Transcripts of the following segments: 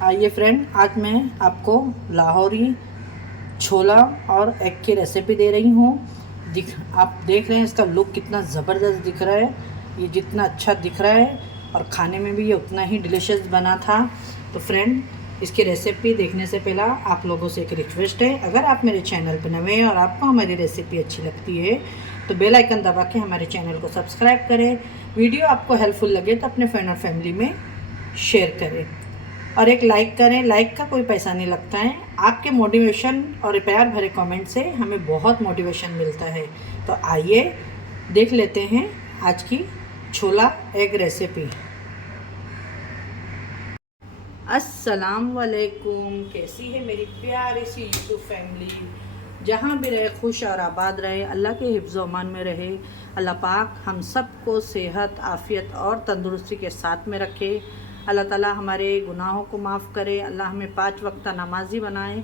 आइए फ्रेंड, आज मैं आपको लाहौरी छोला और एग की रेसिपी दे रही हूँ। आप देख रहे हैं इसका लुक कितना ज़बरदस्त दिख रहा है। ये जितना अच्छा दिख रहा है और खाने में भी ये उतना ही डिलीशियस बना था। तो फ्रेंड, इसकी रेसिपी देखने से पहला आप लोगों से एक रिक्वेस्ट है, अगर आप मेरे चैनल पर नए हैं और आपको हमारी रेसिपी अच्छी लगती है तो बेल आइकन दबा के हमारे चैनल को सब्सक्राइब करें। वीडियो आपको हेल्पफुल लगे तो अपने फ्रेंड और फैमिली में शेयर करें और एक लाइक करें। लाइक का कोई पैसा नहीं लगता है। आपके मोटिवेशन और प्यार भरे कमेंट से हमें बहुत मोटिवेशन मिलता है। तो आइए देख लेते हैं आज की छोला एग रेसिपी। अस्सलाम वालेकुम, कैसी है मेरी प्यारी सी यूट्यूब फैमिली। जहाँ भी रहे खुश और आबाद रहे, अल्लाह के हिफ्ज़ व अमान में रहे। अल्लाह पाक हम सबको सेहत, आफ़ियत और तंदुरुस्ती के साथ में रखे। अल्लाह ताला हमारे गुनाहों को माफ़ करे। अल्लाह हमें 5 वक्त नमाजी बनाए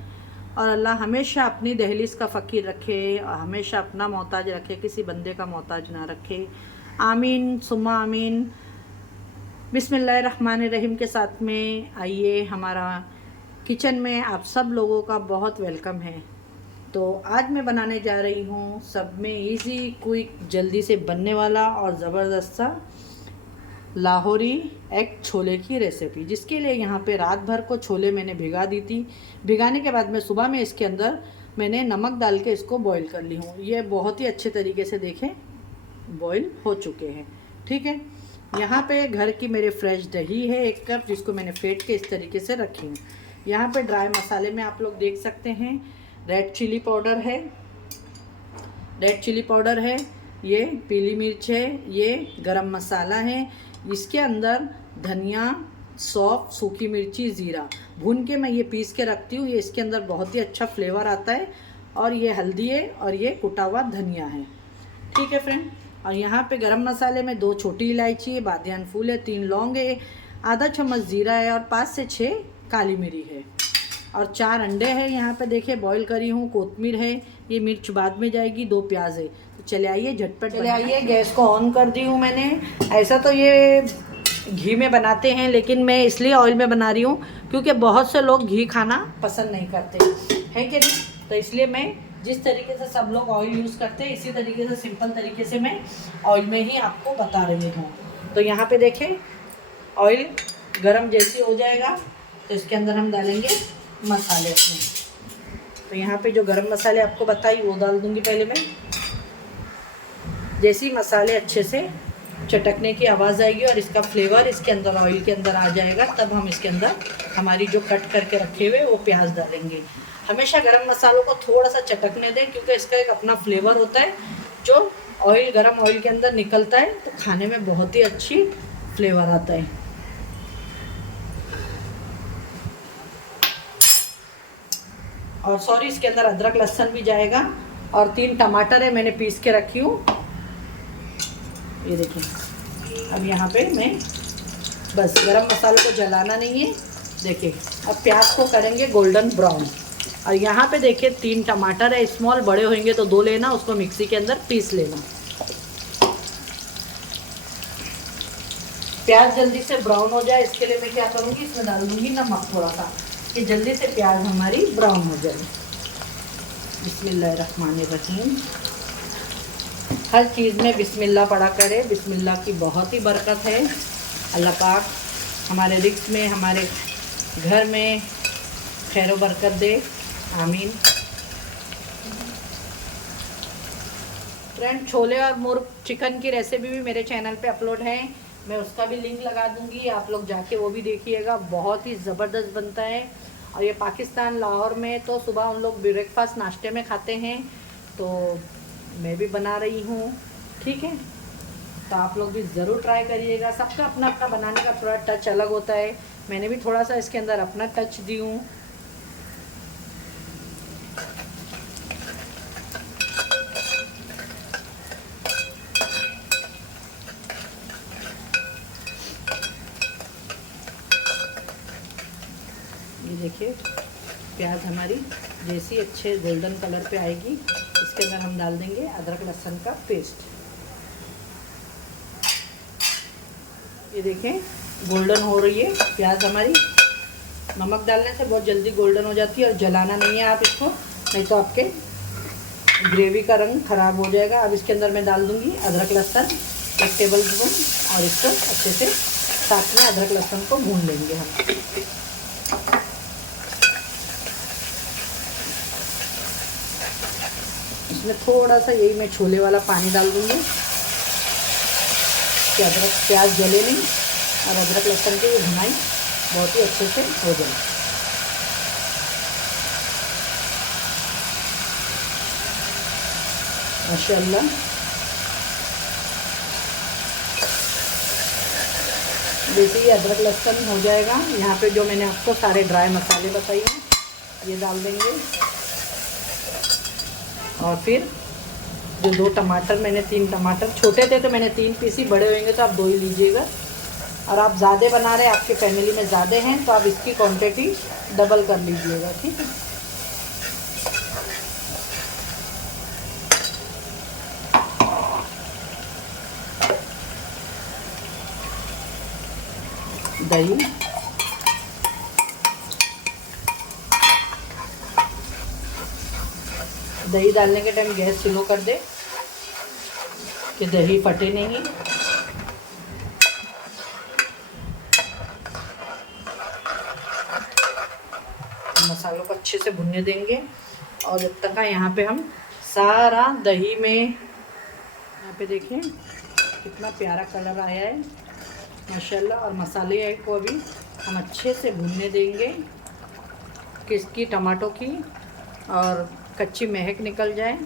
और अल्लाह हमेशा अपनी दहलीज का फ़कीर रखे और हमेशा अपना मोहताज रखे, किसी बंदे का मोहताज ना रखे। आमीन सुम्मा आमीन। बिस्मिल्लाहिर्रहमानिर्रहीम के साथ में आइए, हमारा किचन में आप सब लोगों का बहुत वेलकम है। तो आज मैं बनाने जा रही हूँ सब में इजी, क्विक, जल्दी से बनने वाला और ज़बरदस्त सा लाहौरी एग छोले की रेसिपी, जिसके लिए यहाँ पे रात भर को छोले मैंने भिगा दी थी। भिगाने के बाद में सुबह में इसके अंदर मैंने नमक डाल के इसको बॉईल कर ली हूँ। ये बहुत ही अच्छे तरीके से देखें बॉईल हो चुके हैं। ठीक है, यहाँ पे घर की मेरे फ्रेश दही है 1 कप, जिसको मैंने फेंट के इस तरीके से रखी हूँ। यहाँ पे ड्राई मसाले में आप लोग देख सकते हैं, रेड चिली पाउडर है, ये पीली मिर्च है, ये गरम मसाला है, इसके अंदर धनिया, सौंफ, सूखी मिर्ची, ज़ीरा भून के मैं ये पीस के रखती हूँ। ये इसके अंदर बहुत ही अच्छा फ्लेवर आता है। और ये हल्दी है और ये कुटा हुआ धनिया है। ठीक है फ्रेंड। और यहाँ पे गरम मसाले में 2 छोटी इलायची है, बादियान फूल है, 3 लौंग है, आधा चम्मच ज़ीरा है और 5 से 6 काली मिरी है और 4 अंडे हैं। यहाँ पे देखिए बॉईल करी हूँ, कोतमीर है, ये मिर्च बाद में जाएगी, 2 प्याज है। तो चले आइए झटपट, चले आइए। गैस को ऑन कर दी हूँ मैंने। ऐसा तो ये घी में बनाते हैं, लेकिन मैं इसलिए ऑयल में बना रही हूँ क्योंकि बहुत से लोग घी खाना पसंद नहीं करते हैं कि नहीं। तो इसलिए मैं जिस तरीके से सब लोग ऑयल यूज़ करते हैं, इसी तरीके से सिंपल तरीके से मैं ऑयल में ही आपको बता रही हूँ। तो यहाँ पे देखें ऑयल गरम जैसे हो जाएगा तो इसके अंदर हम डालेंगे मसाले अपने। तो यहाँ पे जो गरम मसाले आपको बताई वो डाल दूँगी पहले मैं। जैसे ही मसाले अच्छे से चटकने की आवाज़ आएगी और इसका फ्लेवर इसके अंदर ऑयल के अंदर आ जाएगा, तब हम इसके अंदर हमारी जो कट करके रखे हुए वो प्याज डालेंगे। हमेशा गरम मसालों को थोड़ा सा चटकने दें क्योंकि इसका एक अपना फ्लेवर होता है जो गरम ऑयल के अंदर निकलता है, तो खाने में बहुत ही अच्छी फ्लेवर आता है। और सॉरी, इसके अंदर अदरक लहसुन भी जाएगा और 3 टमाटर है, मैंने पीस के रखी हूँ। ये देखिए, अब यहाँ पे मैं बस गरम मसाले को जलाना नहीं है। देखिए अब प्याज को करेंगे गोल्डन ब्राउन। और यहाँ पे देखिए 3 टमाटर है, स्मॉल, बड़े होंगे तो 2 लेना, उसको मिक्सी के अंदर पीस लेना। प्याज जल्दी से ब्राउन हो जाए इसके लिए मैं क्या करूँगी, इसमें डाल दूँगी नमक थोड़ा सा, कि जल्दी से प्याज हमारी ब्राउन हो जाए। बिस्मिल्लाहिर्रहमानिर्रहीम। हर चीज़ में बिस्मिल्लाह पढ़ा करें, बिस्मिल्लाह की बहुत ही बरकत है। अल्लाह पाक हमारे रिज़्क़ में, हमारे घर में खैर व बरकत दे, आमीन। फ्रेंड, छोले और मुर्ग चिकन की रेसिपी भी मेरे चैनल पे अपलोड है, मैं उसका भी लिंक लगा दूंगी, आप लोग जाके वो भी देखिएगा। बहुत ही ज़बरदस्त बनता है। और ये पाकिस्तान लाहौर में तो सुबह उन लोग ब्रेकफास्ट नाश्ते में खाते हैं, तो मैं भी बना रही हूँ। ठीक है, तो आप लोग भी ज़रूर ट्राई करिएगा। सबका अपना अपना बनाने का थोड़ा टच अलग होता है, मैंने भी थोड़ा सा इसके अंदर अपना टच दी हूँ। ये देखिए प्याज हमारी जैसी अच्छे गोल्डन कलर पे आएगी, इसके अंदर हम डाल देंगे अदरक लहसुन का पेस्ट। ये देखें गोल्डन हो रही है प्याज हमारी। नमक डालने से बहुत जल्दी गोल्डन हो जाती है और जलाना नहीं है आप इसको, नहीं तो आपके ग्रेवी का रंग ख़राब हो जाएगा। अब इसके अंदर मैं डाल दूँगी अदरक लहसुन 1 टेबल स्पून और इसको अच्छे से साथ में अदरक लहसुन को भून लेंगे हम। इसमें थोड़ा सा यही मैं छोले वाला पानी डाल दूँगी कि अदरक प्याज जले नहीं और अदरक लहसुन की भुनाई बहुत ही अच्छे से हो जाए। माशाअल्लाह जैसे ही अदरक लहसुन हो जाएगा, यहाँ पे जो मैंने आपको सारे ड्राई मसाले बताए हैं ये डाल देंगे। और फिर जो 2 टमाटर, मैंने 3 टमाटर, छोटे थे तो मैंने 3 पीसी, बड़े होंगे तो आप 2 ही लीजिएगा। और आप ज़्यादा बना रहे हैं, आपके फैमिली में ज़्यादा हैं तो आप इसकी क्वांटिटी डबल कर लीजिएगा, ठीक है। दही डालने के टाइम गैस स्लो कर दे कि दही फटे नहीं। मसालों को अच्छे से भुनने देंगे और जब तक यहाँ पे हम सारा दही में, यहाँ पे देखिए कितना प्यारा कलर आया है माशाल्लाह। और मसाले को अभी हम अच्छे से भुनने देंगे कि इसकी टमाटो की और कच्ची महक निकल जाए।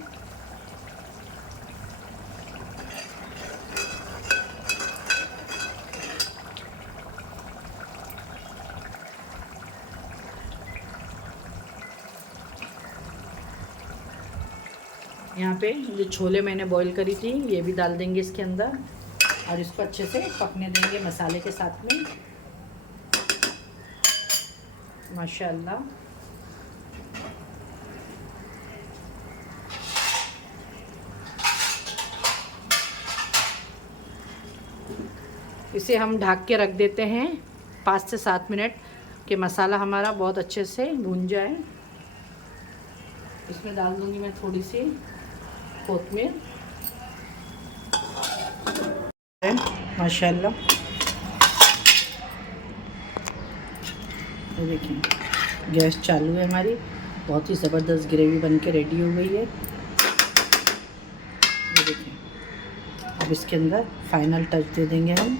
यहाँ पे जो छोले मैंने बॉईल करी थी ये भी डाल देंगे इसके अंदर और इसको अच्छे से पकने देंगे मसाले के साथ में। माशाअल्लाह इसे हम ढक के रख देते हैं 5 से 7 मिनट कि मसाला हमारा बहुत अच्छे से भून जाए। इसमें डाल दूंगी मैं थोड़ी सी कोतमीर। माशाल्लाह ये देखिए गैस चालू है हमारी, बहुत ही ज़बरदस्त ग्रेवी बन के रेडी हो गई है। ये देखिए अब इसके अंदर फाइनल टच दे देंगे हम।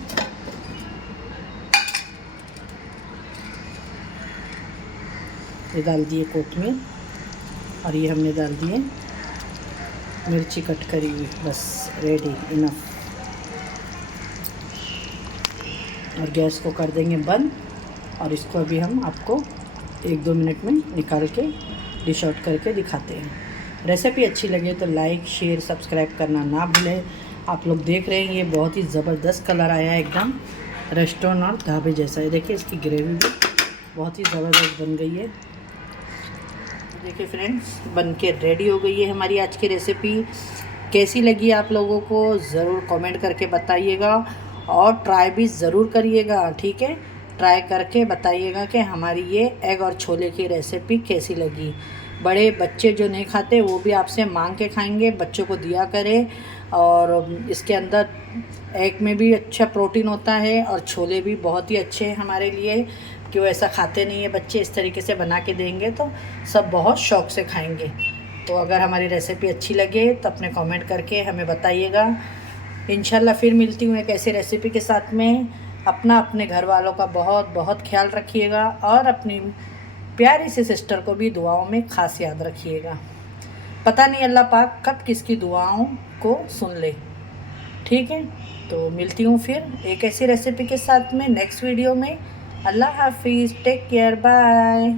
ये डाल दिए कोतमीर और ये हमने डाल दिए मिर्ची कट करी हुई, बस रेडी इनफ। और गैस को कर देंगे बंद और इसको अभी हम आपको 1-2 मिनट में निकाल के डिश आउट करके दिखाते हैं। रेसिपी अच्छी लगे तो लाइक शेयर सब्सक्राइब करना ना भूलें। आप लोग देख रहे हैं ये बहुत ही ज़बरदस्त कलर आया है, एकदम रेस्टोरेंट और ढाबे जैसा है। देखिए इसकी ग्रेवी भी बहुत ही ज़बरदस्त बन गई है। देखिए फ्रेंड्स बन के रेडी हो गई है हमारी आज की रेसिपी। कैसी लगी आप लोगों को ज़रूर कमेंट करके बताइएगा और ट्राई भी ज़रूर करिएगा, ठीक है। ट्राई करके बताइएगा कि हमारी ये एग और छोले की रेसिपी कैसी लगी। बड़े बच्चे जो नहीं खाते वो भी आपसे मांग के खाएंगे, बच्चों को दिया करें। और इसके अंदर एग में भी अच्छा प्रोटीन होता है और छोले भी बहुत ही अच्छे हैं हमारे लिए कि वो ऐसा खाते नहीं है बच्चे। इस तरीके से बना के देंगे तो सब बहुत शौक़ से खाएंगे। तो अगर हमारी रेसिपी अच्छी लगे तो अपने कमेंट करके हमें बताइएगा। इंशाल्लाह फिर मिलती हूँ एक ऐसी रेसिपी के साथ में। अपने घर वालों का बहुत बहुत ख्याल रखिएगा और अपनी प्यारी सी सिस्टर को भी दुआओं में खास याद रखिएगा। पता नहीं अल्लाह पाक कब किसकी दुआओं को सुन ले, ठीक है। तो मिलती हूँ फिर एक ऐसी रेसिपी के साथ में नेक्स्ट वीडियो में। अल्लाह हाफिज़, टेक केयर, बाय।